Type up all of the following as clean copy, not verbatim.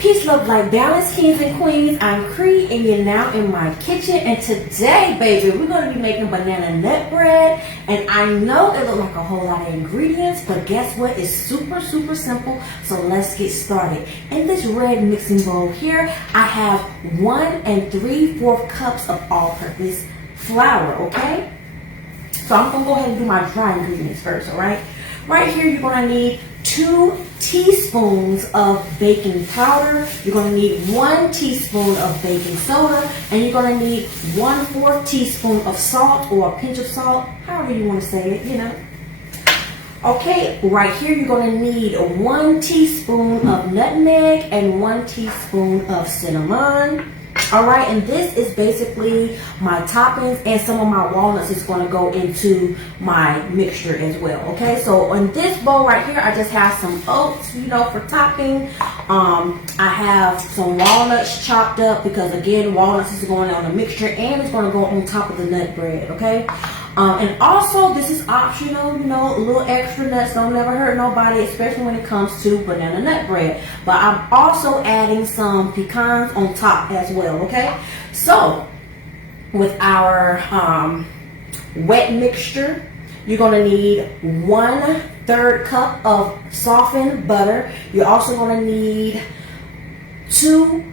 Peace, love, light, balance, kings and queens. I'm Cree, and you're now in my kitchen. And today, baby, we're going to be making banana nut bread. And I know it looks like a whole lot of ingredients, but guess what? It's super, super simple. So let's get started. In this red mixing bowl here, I have 1 3/4 cups of all-purpose flour, okay? So I'm going to go ahead and do my dry ingredients first, all right? Right here, you're going to need 2 teaspoons of baking powder. You're going to need 1 teaspoon of baking soda, and you're going to need 1/4 teaspoon of salt, or a pinch of salt, however you want to say it, you know. Okay, right here you're going to need 1 teaspoon of nutmeg and 1 teaspoon of cinnamon. All right, and this is basically my toppings, and some of my walnuts is going to go into my mixture as well. Okay, so on this bowl right here, I just have some oats, you know, for topping. I have some walnuts chopped up because, again, walnuts is going on the mixture, and it's going to go on top of the nut bread. Okay. And also, this is optional, you know, a little extra nuts don't never hurt nobody, especially when it comes to banana nut bread. But I'm also adding some pecans on top as well, okay? So, with our wet mixture, you're going to need 1/3 cup of softened butter. You're also going to need 2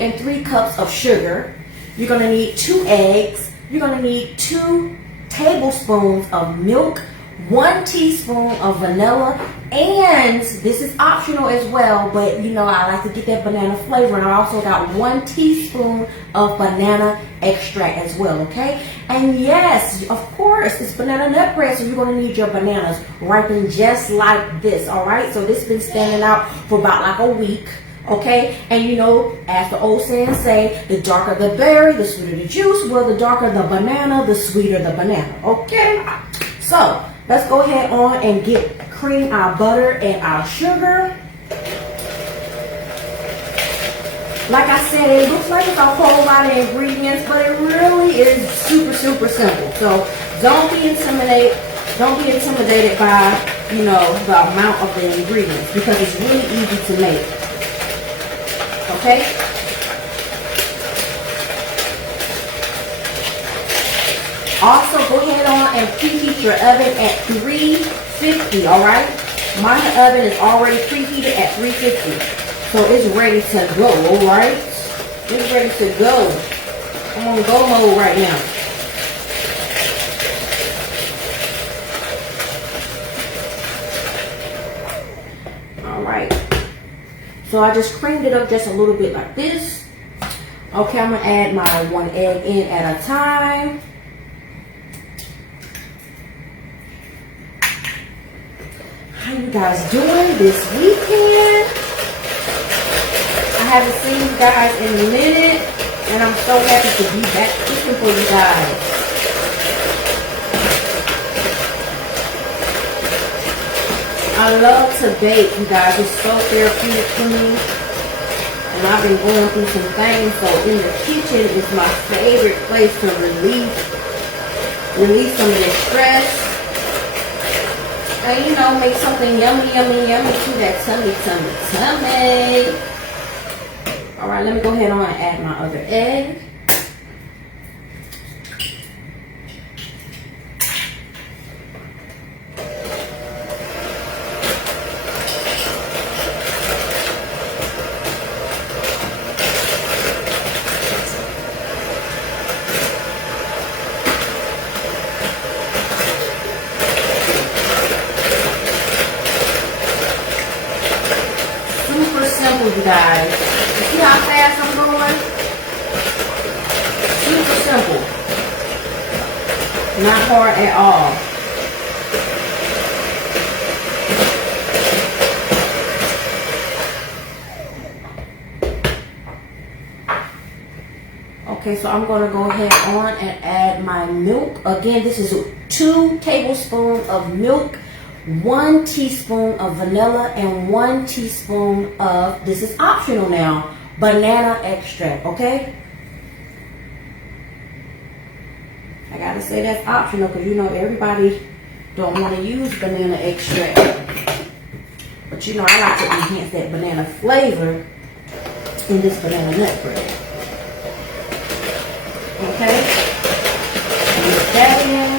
and 3 cups of sugar. You're going to need 2 eggs. You're going to need 2 tablespoons of milk, 1 teaspoon of vanilla, and this is optional as well, but you know, I like to get that banana flavor, and I also got 1 teaspoon of banana extract as well, okay? And yes, of course, it's banana nut bread, so you're going to need your bananas ripened just like this, all right? So this has been standing out for about like a week. Okay, and you know, as the old saying say, the darker the berry, the sweeter the juice. Well, the darker the banana, the sweeter the banana. Okay, so let's go ahead on and cream our butter and our sugar. Like I said, it looks like it's a whole lot of ingredients, but it really is super, super simple. So don't be intimidated. Don't be intimidated by, you know, the amount of the ingredients, because it's really easy to make. Okay. Also, go ahead on and preheat your oven at 350. All right. My oven is already preheated at 350, so it's ready to go. All right. It's ready to go. I'm on go mode right now. All right. So I just creamed it up just a little bit like this. Okay, I'm going to add my 1 egg in at a time. How you guys doing this weekend? I haven't seen you guys in a minute, and I'm so happy to be back cooking for you guys. I love to bake, you guys. It's so therapeutic for me. And I've been going through some things, so in the kitchen is my favorite place to release some of this stress. And you know, make something yummy, yummy, yummy to that tummy, tummy, tummy. Alright, let me go ahead on and add my other egg. Simple, you guys. You see how fast I'm going? Super simple. Not hard at all. Okay, so I'm going to go ahead on and add my milk. Again, this is 2 tablespoons of milk, 1 teaspoon of vanilla, and 1 teaspoon of, this is optional now, banana extract, okay? I gotta say that's optional because you know everybody don't want to use banana extract. But you know, I like to enhance that banana flavor in this banana nut bread. Okay? Mix that in.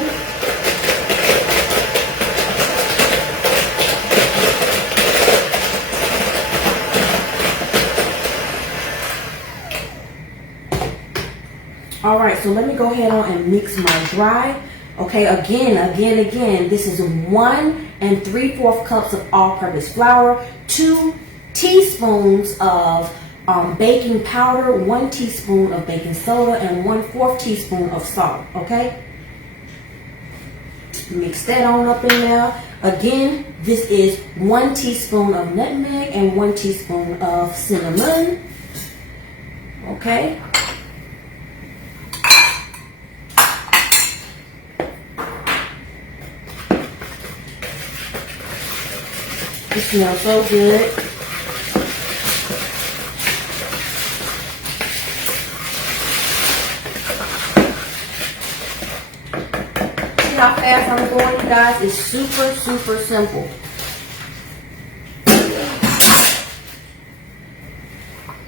All right, so let me go ahead on and mix my dry. Okay, again, this is 1 3/4 cups of all-purpose flour, 2 teaspoons of baking powder, 1 teaspoon of baking soda, and 1/4 teaspoon of salt, okay? Mix that on up in there. Again, this is 1 teaspoon of nutmeg and 1 teaspoon of cinnamon, okay? It smells so good. See how fast I'm going, you guys? It's super, super simple.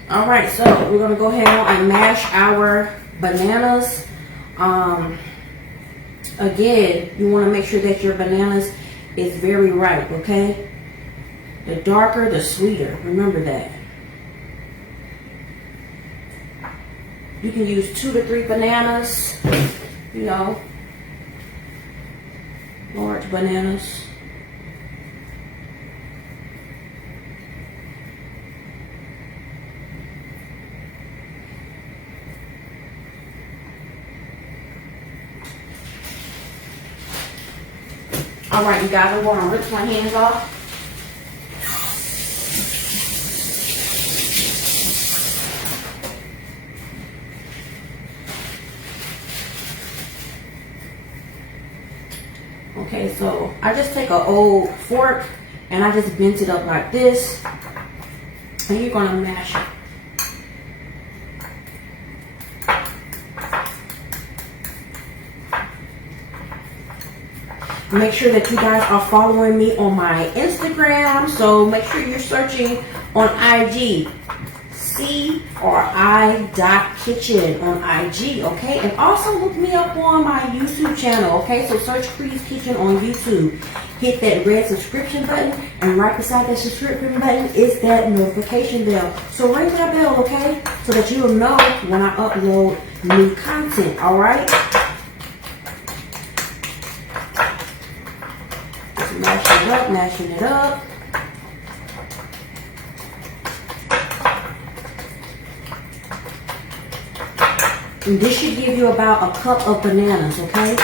All right, so we're gonna go ahead and mash our bananas. Again, you want to make sure that your bananas is very ripe, okay? The darker, the sweeter. Remember that. You can use 2 to 3 bananas, you know, large bananas. All right, you guys, I'm going to rinse my hands off. Okay, so I just take an old fork and I just bent it up like this, and you're gonna mash it. Make sure that you guys are following me on my Instagram, so make sure you're searching on IG. CRI.kitchen on IG, okay? And also look me up on my YouTube channel, okay? So search Cree's Kitchen on YouTube. Hit that red subscription button, and right beside that subscription button is that notification bell. So ring that bell, okay? So that you'll know when I upload new content, all right? Just mashing it up. And this should give you about a cup of bananas, okay?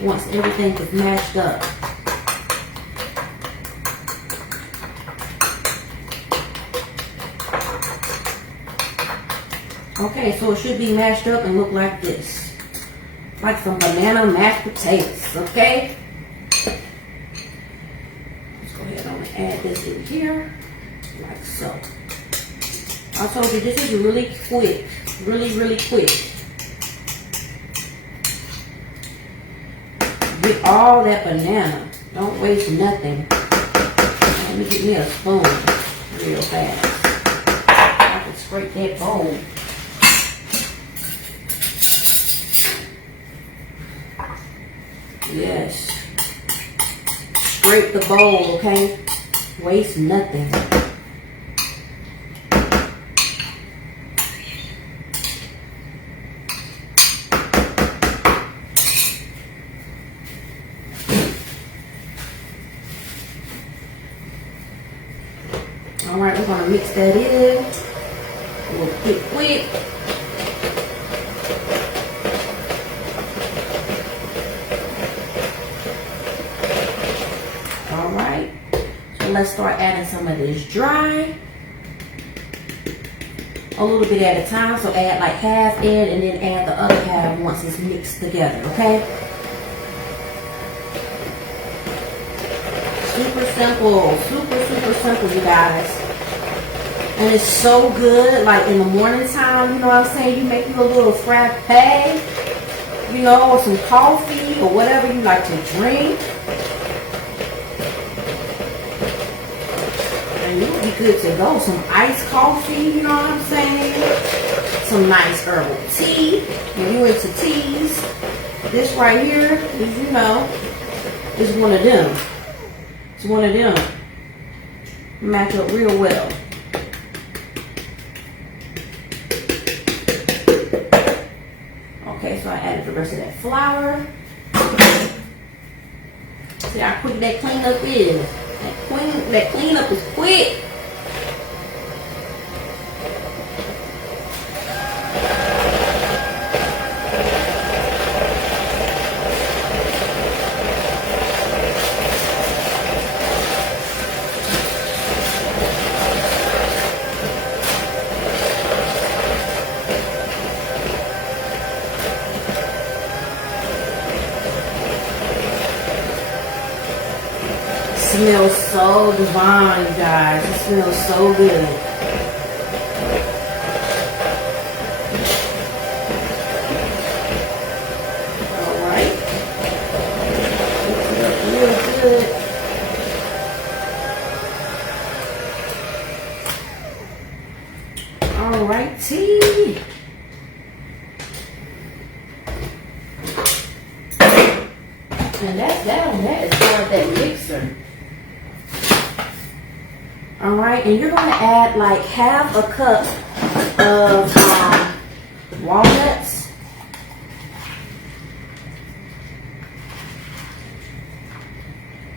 Once everything is mashed up. Okay, so it should be mashed up and look like this. Like some banana mashed potatoes, okay? Let's go ahead and add this in here, like so. I told you this is really quick. Really quick. Get all that banana. Don't waste nothing. Let me get me a spoon real fast. I can scrape that bowl. Yes. Scrape the bowl, okay? Waste nothing. All right, we're gonna mix that in. We'll quick. All right, so let's start adding some of this dry. A little bit at a time, so add like half in and then add the other half once it's mixed together, okay? Super simple, super simple, you guys. And it's so good, like in the morning time, you know what I'm saying? You make you a little frappe, you know, or some coffee or whatever you like to drink. good to go. Some iced coffee, you know what I'm saying? Some nice herbal tea. When you into teas, this right here is, you know, is one of them. It's one of them. Match up real well. Okay, so I added the rest of that flour. See how quick that cleanup is. That cleanup is quick. Smells so divine, you guys. It smells so good. Alright. Mix it up real good. Alright, tea. And that's that on that as far as that mixer. Alright, and you're going to add like half a cup of walnuts.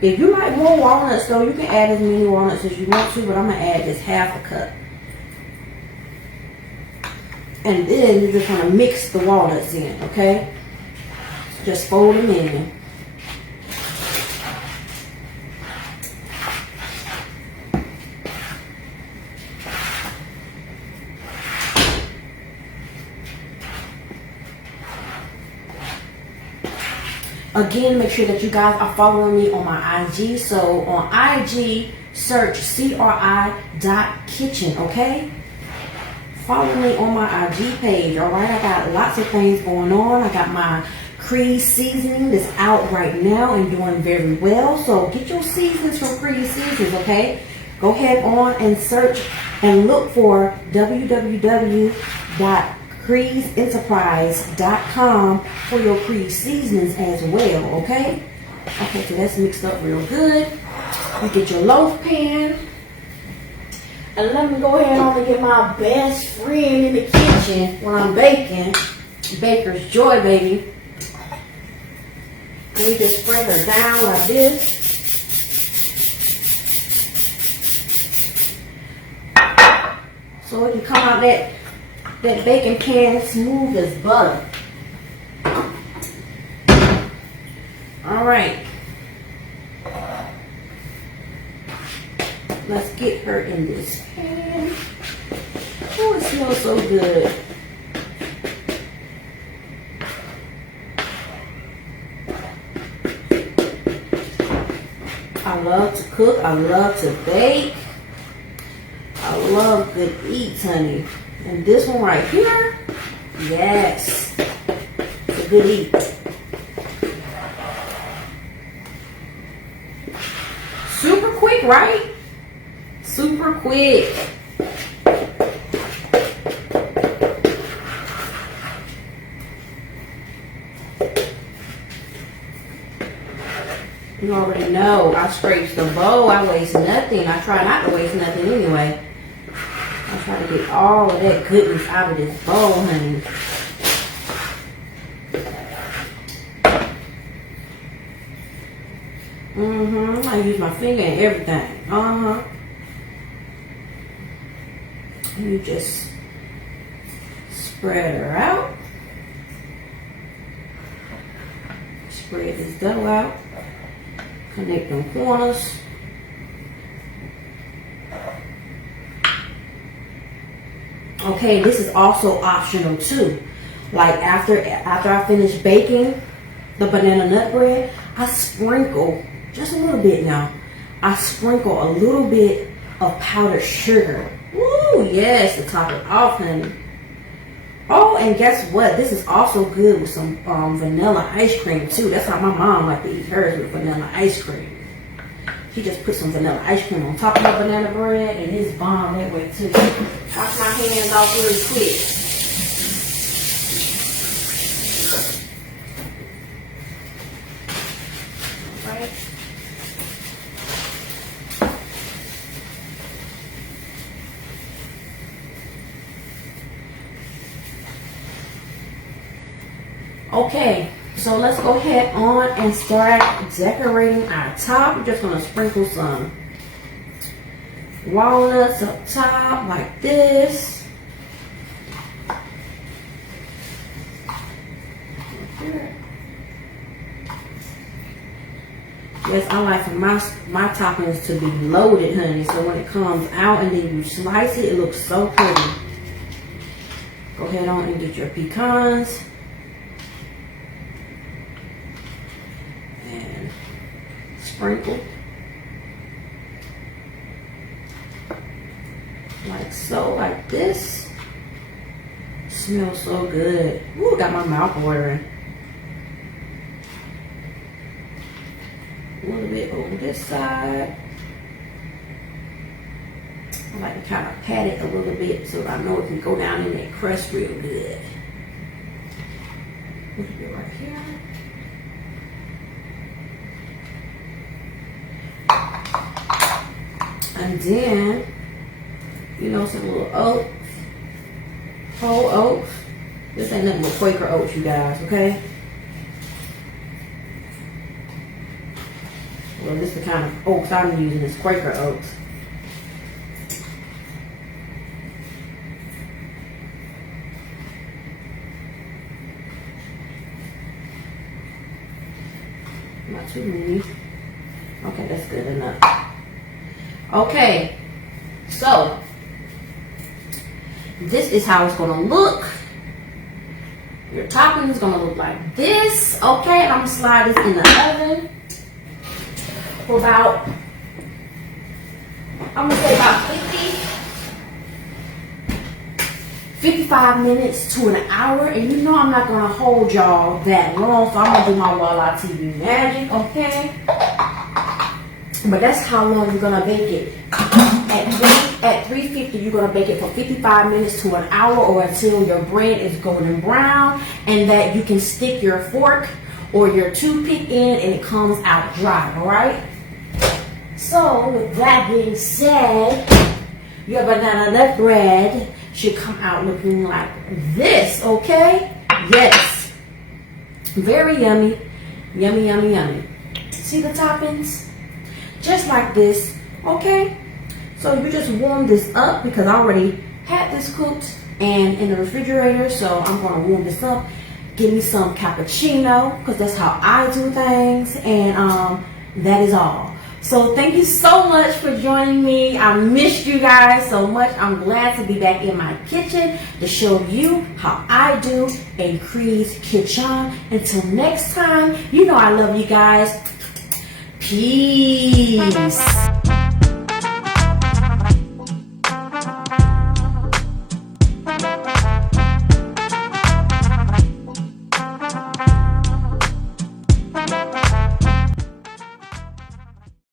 If you like more walnuts though, you can add as many walnuts as you want to, but I'm going to add just half a cup. And then you're just going to mix the walnuts in, okay? Just fold them in. Again, make sure that you guys are following me on my IG. So on IG, search CRI.kitchen, okay? Follow me on my IG page, all right? I got lots of things going on. I got my Cree's seasoning that's out right now and doing very well. So get your seasonings from Cree's Seasonings, okay? Go ahead on and search and look for www.creesenterprise.com for your Cree's seasonings as well, okay? Okay, so that's mixed up real good. You get your loaf pan. And let me go ahead on and get my best friend in the kitchen when I'm baking. Baker's Joy, baby. And you just spread her down like this. So it can come out that baking pan smooth as butter. All right. Let's get her in this pan. Oh, it smells so good. I love to cook. I love to bake. I love good eats, honey. And this one right here, yes, it's a good eat. Super quick, right? Super quick. You already know I scrape the bowl. I waste nothing. I try not to waste nothing anyway. I try to get all of that goodness out of this bowl, honey. I use my finger and everything. And you just spread her out. Spread this dough out. Connect them corners. Okay, this is also optional too. Like after I finish baking the banana nut bread, I sprinkle just a little bit now. I sprinkle a little bit of powdered sugar. Woo, yes, to top it off, honey. Oh, and guess what? This is also good with some vanilla ice cream too. That's how my mom liked to eat hers, with vanilla ice cream. She just put some vanilla ice cream on top of her banana bread, and it's bomb that way too. Wash my hands off really quick. Right. Okay, so let's go ahead on and start decorating our top. We're just gonna sprinkle some walnuts up top like this. Yes, I like for my toppings to be loaded, honey. So when it comes out and then you slice it, it looks so pretty. Go ahead on and get your pecans. And sprinkle. Like so, like this. Smells so good. Ooh, got my mouth watering. A little bit over this side. I like to kind of pat it a little bit so I know it can go down in that crust real good. A little bit right here. And then, you know, some little oats, whole oats. This ain't nothing but Quaker oats, you guys, okay? Well, this is the kind of oats I'm using, is Quaker oats. Not too many. Okay, that's good enough. Okay, so this is how it's gonna look. Your topping is gonna look like this. Okay, and I'm gonna slide this in the oven for about, I'm gonna say about 55 minutes to an hour. And you know I'm not gonna hold y'all that long, so I'm gonna do my Walla TV magic, okay? But that's how long you're gonna bake it. At 350, you're gonna bake it for 55 minutes to an hour, or until your bread is golden brown and that you can stick your fork or your toothpick in and it comes out dry, all right? So with that being said, your banana nut bread should come out looking like this, okay? Yes. Very yummy. Yummy, yummy, yummy. See the toppings? Just like this, okay? So you just warm this up because I already had this cooked and in the refrigerator. So I'm gonna warm this up. Give me some cappuccino because that's how I do things. And that is all. So thank you so much for joining me. I missed you guys so much. I'm glad to be back in my kitchen to show you how I do in Cree's Kitchen. Until next time, you know I love you guys. Peace.